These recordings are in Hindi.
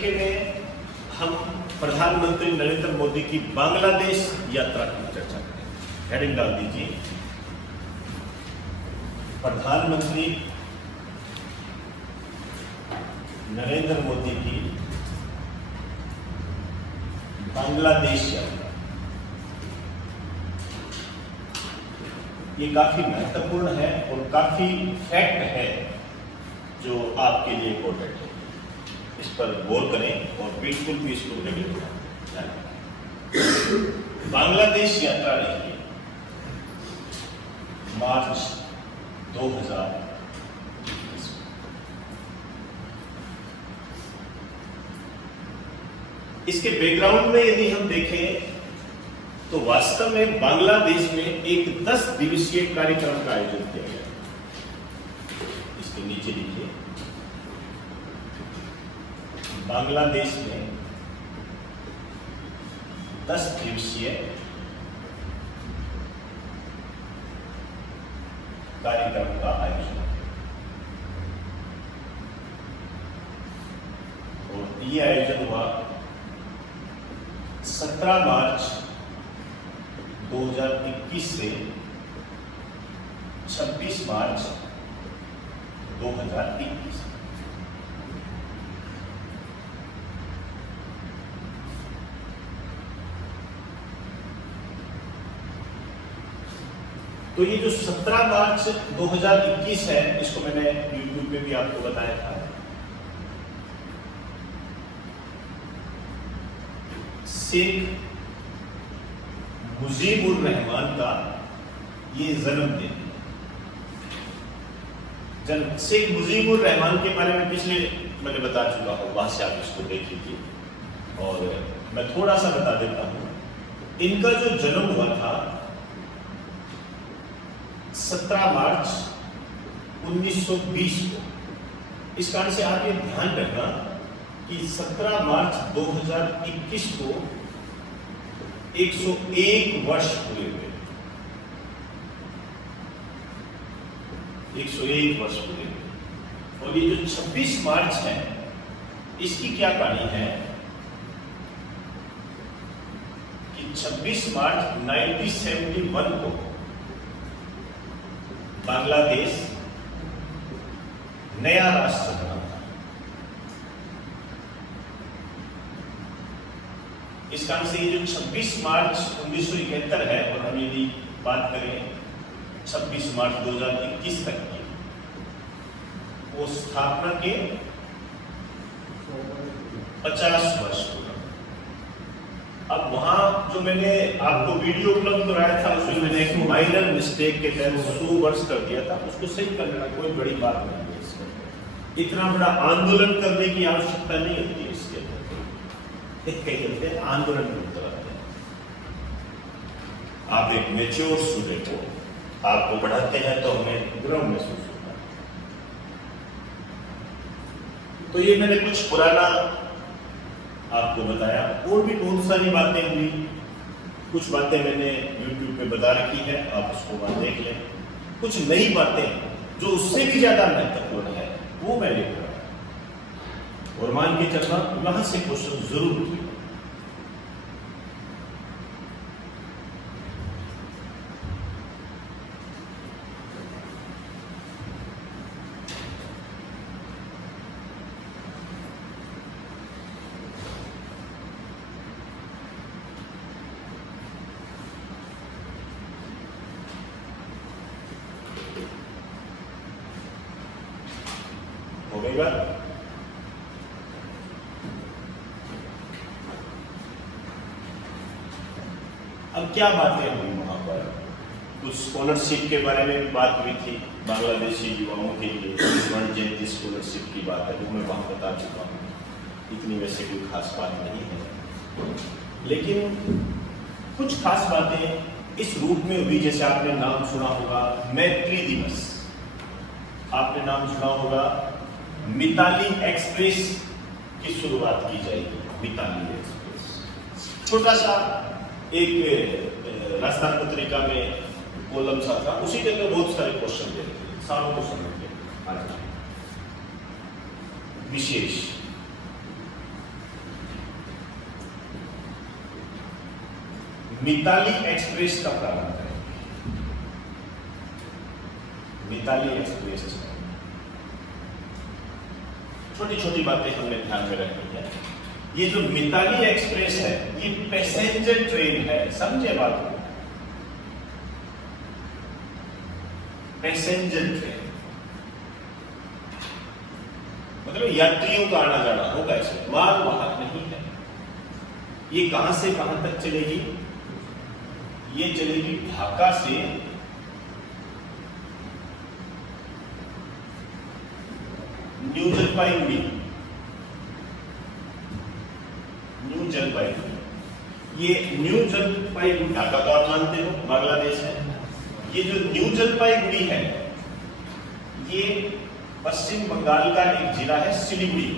तरीके में हम प्रधानमंत्री नरेंद्र मोदी की बांग्लादेश यात्रा की चर्चा करें। हेडिंग डाल दीजिए, प्रधानमंत्री नरेंद्र मोदी की बांग्लादेश यात्रा। ये काफी महत्वपूर्ण है और काफी फैक्ट है जो आपके लिए इम्पोर्टेंट है। इस पर गौर करें और बिल्कुल भी इसको नेगलेक्ट ना करें। बांग्लादेश यात्रा रही है मार्च 2021। इसके बैकग्राउंड में यदि हम देखें तो वास्तव में बांग्लादेश में एक 10 दिवसीय कार्यक्रम का आयोजन किया गया। इसके नीचे लिखिए, बांग्लादेश में 10 दिवसीय कार्यक्रम का आयोजन, और ये आयोजन हुआ 17 मार्च 2021 से 26 मार्च 2021। तो ये जो 17 मार्च 2021 है, इसको मैंने YouTube पे भी आपको बताया था। शेख मुजीबुर रहमान का ये जन्मदिन। शेख मुजीबुर रहमान के बारे में पिछले मैंने बता चुका हूं, वहां से आप इसको देख लीजिए। और मैं थोड़ा सा बता देता हूं, इनका जो जन्म हुआ था 17 मार्च 1920 को। इस कारण से आप ये ध्यान रखना कि 17 मार्च 2021 को 101 वर्ष पूरे हुए। 101 वर्ष पूरे हुए। और ये जो 26 मार्च है, इसकी क्या कहानी है कि 26 मार्च 1971 को बांग्लादेश नया राष्ट्र बना था। इस कारण से ये जो 26 मार्च 1971 है, और हम यदि बात करें 26 मार्च 2021 तक की, वो स्थापना के 50 वर्ष होगा। अब वहां जो मैंने आपको वीडियो उपलब्ध कराया था, उसमें मैंने एक माइनर मिस्टेक के तहत 100 वर्ष कर दिया था। उसको सही कर लेना, कोई बड़ी बात नहीं है इसमें। इतना बड़ा आंदोलन करने की आवश्यकता नहीं होती है। कई होते हैं आंदोलन करते रहते हैं। आप एक मैच्योर स्टूडेंट हो, आपको पढ़ाते हैं तो हमें गर्व महसूस होता है। तो ये मैंने कुछ पुराना आपको बताया, और भी बहुत सारी बातें हुई। कुछ बातें मैंने YouTube पे बता रखी है, आप उसको वहां देख लें। कुछ नई बातें जो उससे भी ज्यादा महत्वपूर्ण है, वो मैं लेकर आया, और मान के चलना वहां से क्वेश्चन जरूर उठे। हो गई बात? अब क्या बातें हुई वहां पर? कुछ स्कॉलरशिप के बारे में बात हुई थी, बांग्लादेशी युवाओं के लिए स्वर्ण जयंती स्कॉलरशिप की बात है, वो मैं वहां बता चुका हूँ। इतनी वैसे कोई खास बात नहीं है, लेकिन कुछ खास बातें इस रूप में हुई। जैसे आपने नाम सुना होगा मैत्री दिवस, आपने नाम सुना होगा मिताली एक्सप्रेस की शुरुआत की जाएगी। मिताली एक्सप्रेस छोटा सा एक राजस्थान पत्रिका में कॉलम सा था, उसी के अंदर बहुत सारे क्वेश्चन दे रहे थे, सारों को समझ के। विशेष मिताली एक्सप्रेस का प्रारंभ करें। मिताली एक्सप्रेस, छोटी छोटी बातें हमने ध्यान में रखनी है। ये जो मिताली एक्सप्रेस है ये पैसेंजर ट्रेन है, समझे बात को, पैसेंजर ट्रेन मतलब यात्रियों का आना जाना होगा, इसमें माल वाहक नहीं है। ये कहां से कहां तक चलेगी? ये चलेगी ढाका से न्यू जलपाईगुड़ी। न्यू जलपाईगुड़ी, ये न्यू जलपाईगुड़ी, ढाका तो आप जानते हो बांग्लादेश है। ये जो न्यू जलपाईगुड़ी है ये पश्चिम बंगाल का एक जिला है, सिलीगुड़ी।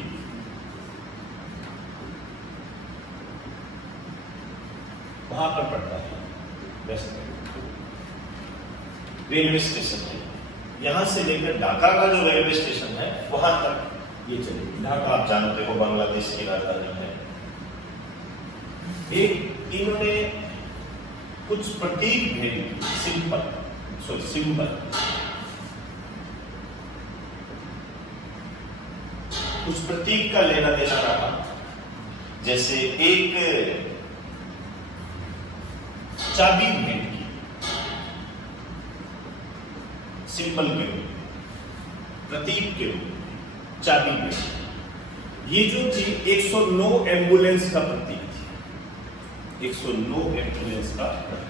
वहां पर पड़ता है, रेलवे स्टेशन है। यहां से लेकर ढाका का जो रेलवे स्टेशन है वहां तक ये चलेगी। ढाका आप जानते हो बांग्लादेश की राजधानी है। एक इन्होंने कुछ प्रतीक भेजे, सिंबल, कुछ प्रतीक का लेना देना रहा। जैसे एक चाबी भेंट की, सिंबल के रूप, प्रतीक के रूप, चाबी भेंट। ये जो थी 109 एम्बुलेंस का प्रतीक थी, 109 एम्बुलेंस का प्रतीक।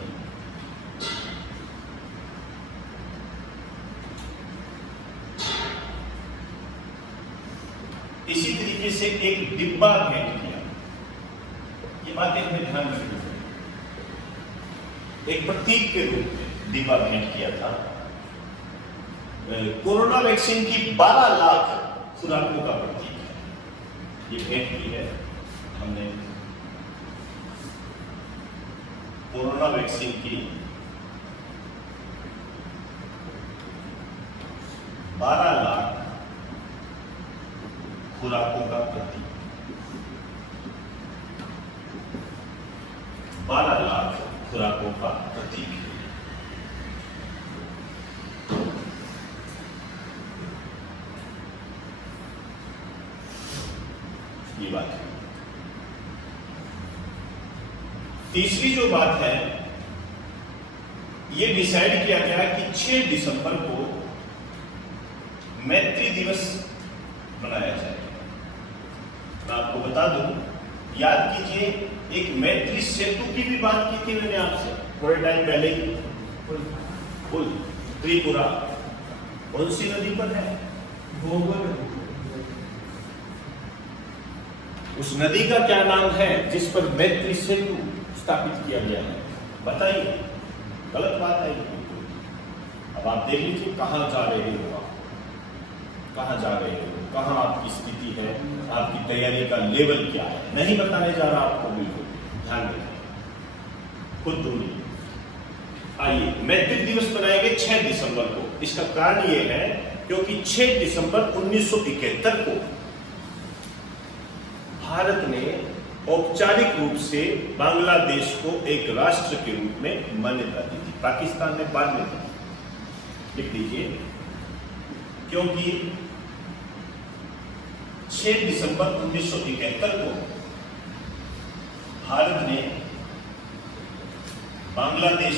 इसी तरीके से एक डिब्बा भेंट किया। ये बातें हमें ध्यान रखनी है। एक प्रतीक के रूप में डिब्बा भेंट किया था। कोरोना वैक्सीन की 12 लाख खुराकों का प्रतीक है, ये भेंट की है हमने। कोरोना वैक्सीन की 12 लाख खुराकों का प्रतीक, 12 लाख खुराकों का प्रतीक है। ये बात है। तीसरी जो बात है, ये डिसाइड किया गया कि 6 दिसंबर को मैत्री दिवस मनाया जाएगा। मैं आपको बता दूं, याद कीजिए, एक मैत्री सेतु की भी बात की थी मैंने आपसे थोड़े टाइम पहले ही। पुल त्रिपुरा कौन सी नदी पर है? उस नदी का क्या नाम है जिस पर मैत्री सेतु स्थापित किया गया है? बताइए, गलत बात है। अब आप देख लीजिए कहां जा रहे हो, आप कहां जा रहे हो, कहां आपकी स्थिति है, आपकी तैयारी का लेवल क्या है, नहीं बताने जा रहा आपको, बिल्कुल ध्यान रखिए, खुद ढूंढिए। आइए, मैत्री दिवस मनाएंगे 6 दिसंबर को। इसका कारण यह है क्योंकि 6 दिसंबर 1971 को भारत ने औपचारिक रूप से बांग्लादेश को एक राष्ट्र के रूप में मान्यता दी थी। पाकिस्तान ने बाद में दी, लिख लीजिए, क्योंकि 6 दिसंबर 1971 को भारत ने बांग्लादेश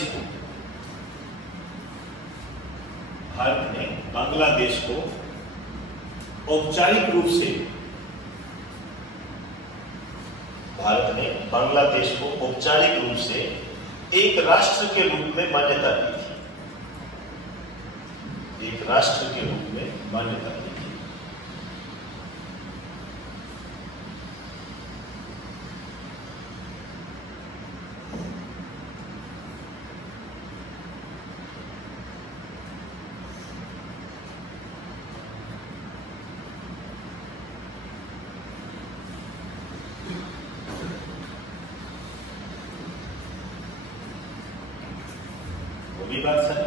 को औपचारिक रूप से एक राष्ट्र के रूप में मान्यता दी थी, एक राष्ट्र के रूप में मान्यता दी थी। वो भी बात सही।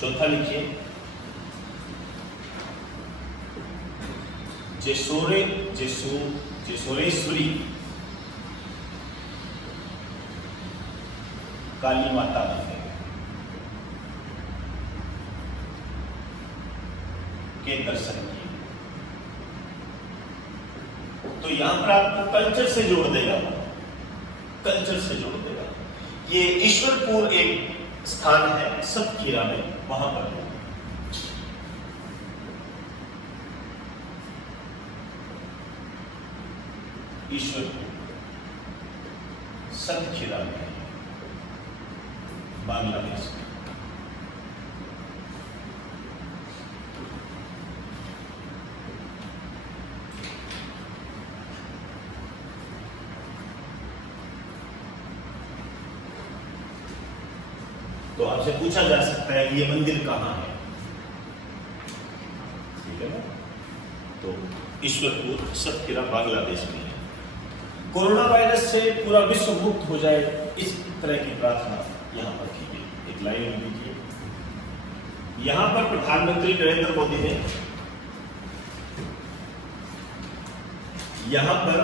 चौथा लिखिए, जेसोरेश्वरी काली माता के दर्शन किए। तो यहां पर आपको कल्चर से जोड़ देगा, कल्चर से जोड़ देगा। ये ईश्वरपुर एक स्थान है सतखीरा में, वहां पर है। ईश्वरपुर सतखीरा में, बांग्लादेश में। तो आपसे पूछा जा सकता है कि ये मंदिर कहां है, ठीक है ना? तो ईश्वरपुर सतखीरा बांग्लादेश में है। कोरोना वायरस से पूरा विश्व मुक्त हो जाए, इस तरह की प्रार्थना यहां पर की गई। एक लाइन लीजिए, यहां पर प्रधानमंत्री नरेंद्र मोदी ने, यहां पर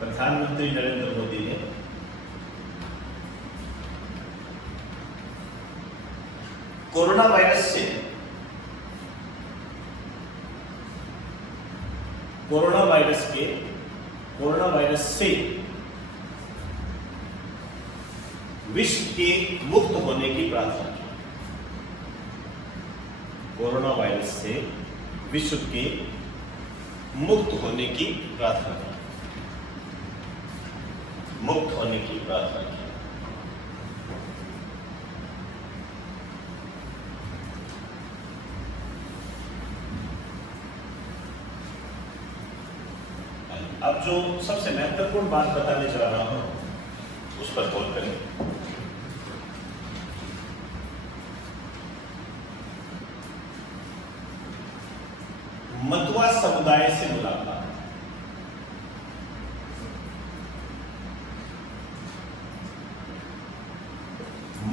प्रधानमंत्री नरेंद्र मोदी ने कोरोना वायरस से विश्व के मुक्त होने की प्रार्थना की। कोरोना वायरस से विश्व के मुक्त होने की प्रार्थना की, मुक्त होने की प्रार्थना की। अब जो सबसे महत्वपूर्ण बात बताने जा रहा हूं उस पर गौर करें। मतुआ समुदाय से मुलाकात।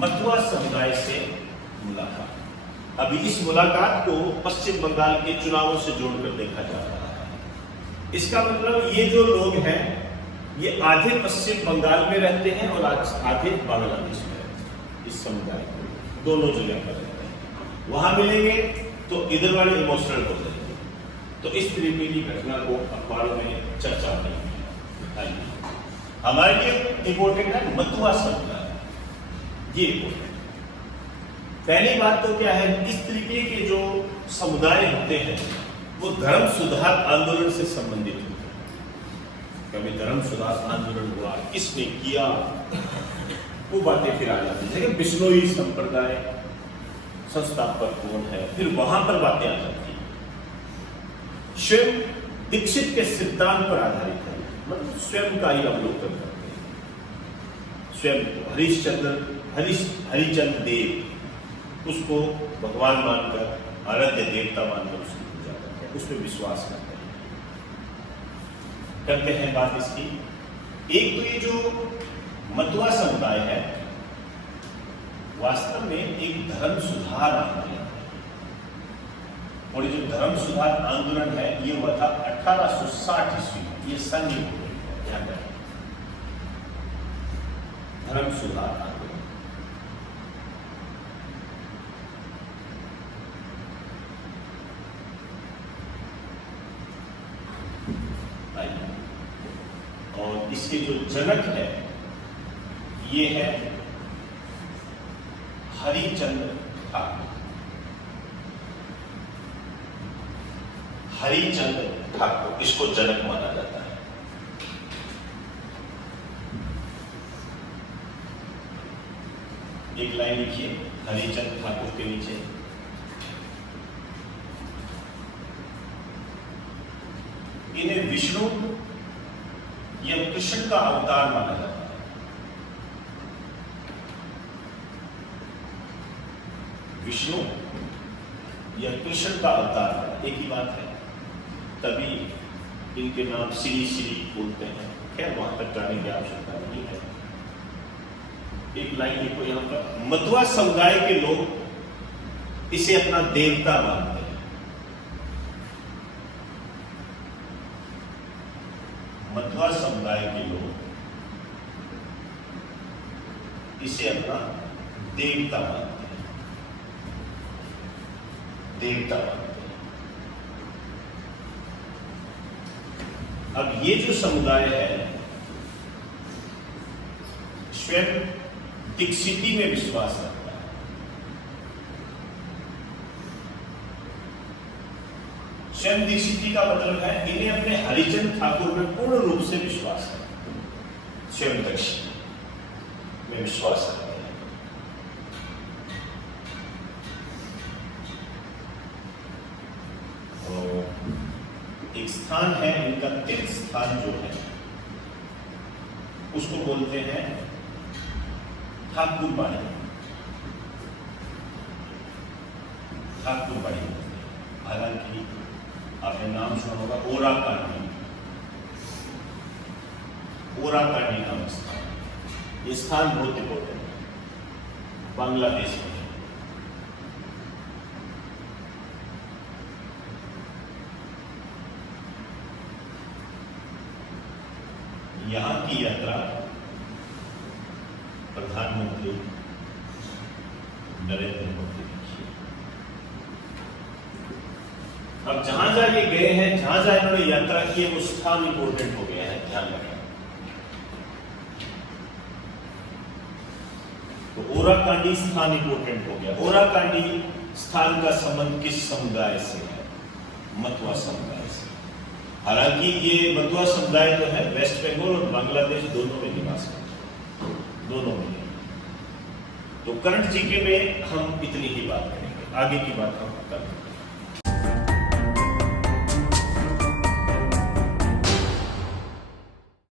मतुआ समुदाय से मुलाकात। अभी इस मुलाकात को पश्चिम बंगाल के चुनावों से जोड़कर देखा जा रहा है। इसका मतलब ये जो लोग हैं ये आधे पश्चिम बंगाल में रहते हैं और आधे बांग्लादेश में रहते हैं। इस समुदाय को दोनों जगह पर रहते हैं। वहां मिलेंगे तो इधर वाले इमोशनल हो जाएंगे। तो इस तरीके की घटना को अखबारों में चर्चा नहीं है। हमारे लिए इंपॉर्टेंट है मतुआ समुदाय, ये इंपॉर्टेंट। पहली बात तो क्या है, इस तरीके के जो समुदाय होते हैं वो धर्म सुधार आंदोलन से संबंधित होते हैं। कभी धर्म सुधार आंदोलन हुआ, किसने किया, वो बातें फिर आ जाती है। लेकिन बिश्नोई संप्रदाय संस्थापक कौन है, फिर वहां पर बातें आ जाती है। स्वयं दीक्षित के सिद्धांत पर आधारित है, मतलब स्वयं का ही अवलोकन करते हैं। स्वयं हरिश्चंद्र देव उसको भगवान मानकर, आराध्य देवता मानकर उसकी पूजा करते हैं, उसमें विश्वास करते हैं। बात इसकी, एक तो ये जो मतुआ समुदाय है वास्तव में एक धर्म सुधार आंदोलन है। और ये जो धर्म सुधार आंदोलन है ये हुआ था 1860 ईस्वी में। ये संघ धर्म सुधार आंदोलन। और इसके जो जनक है ये है हरिचंद्र ठाकुर। हरिचंद्र ठाकुर इसको जनक माना जाता है। एक लाइन लिखिए हरिचंद्र ठाकुर के नीचे, इन्हें विष्णु या कृष्ण का अवतार माना जाता है। विष्णु या कृष्ण का अवतार, एक ही बात है, तभी इनके नाम श्री श्री बोलते हैं। खैर वहां तक जाने की आवश्यकता नहीं है। एक लाइन देखो यहां पर, मतुआ समुदाय के लोग इसे अपना देवता मानते हैं। मध्वा समुदाय के लोग इसे अपना देवता मानते हैं, देवता मानते हैं। अब ये जो समुदाय है स्वयं दीक्षिती में विश्वास रखता है। स्वयं दीक्षिती का मतलब है इन्हें अपने हरिचंद ठाकुर में पूर्ण रूप से विश्वास है। स्वयं दीक्षिती में विश्वास रखते हैं। और एक स्थान है इनका, तीर्थ स्थान जो है उसको बोलते हैं ठाकुर बाड़ी। ठाकुर बाड़ी हालांकि आपने नाम सुना होगा ओराकांडी, ओराकांडी नाम स्थान। ये स्थान बहुत इंपॉर्टेंट है, बांग्लादेश में। यहां की यात्रा प्रधानमंत्री नरेंद्र मोदी ने की। अब जहां जहां ये गए हैं, जहां जहां इन्होंने यात्रा की है, वो स्थान इंपॉर्टेंट हो गया है, ध्यान रखें। तो ओराकांडी स्थान इंपॉर्टेंट हो गया। ओराकांडी स्थान का संबंध किस समुदाय से है? मध्वा समुदाय से। हालांकि ये मध्वा समुदाय जो है वेस्ट बंगाल और बांग्लादेश दोनों में निवास करते हैं, दोनों में। तो करंट जीके में हम इतनी ही बात करेंगे, आगे की बात हम कल करेंगे।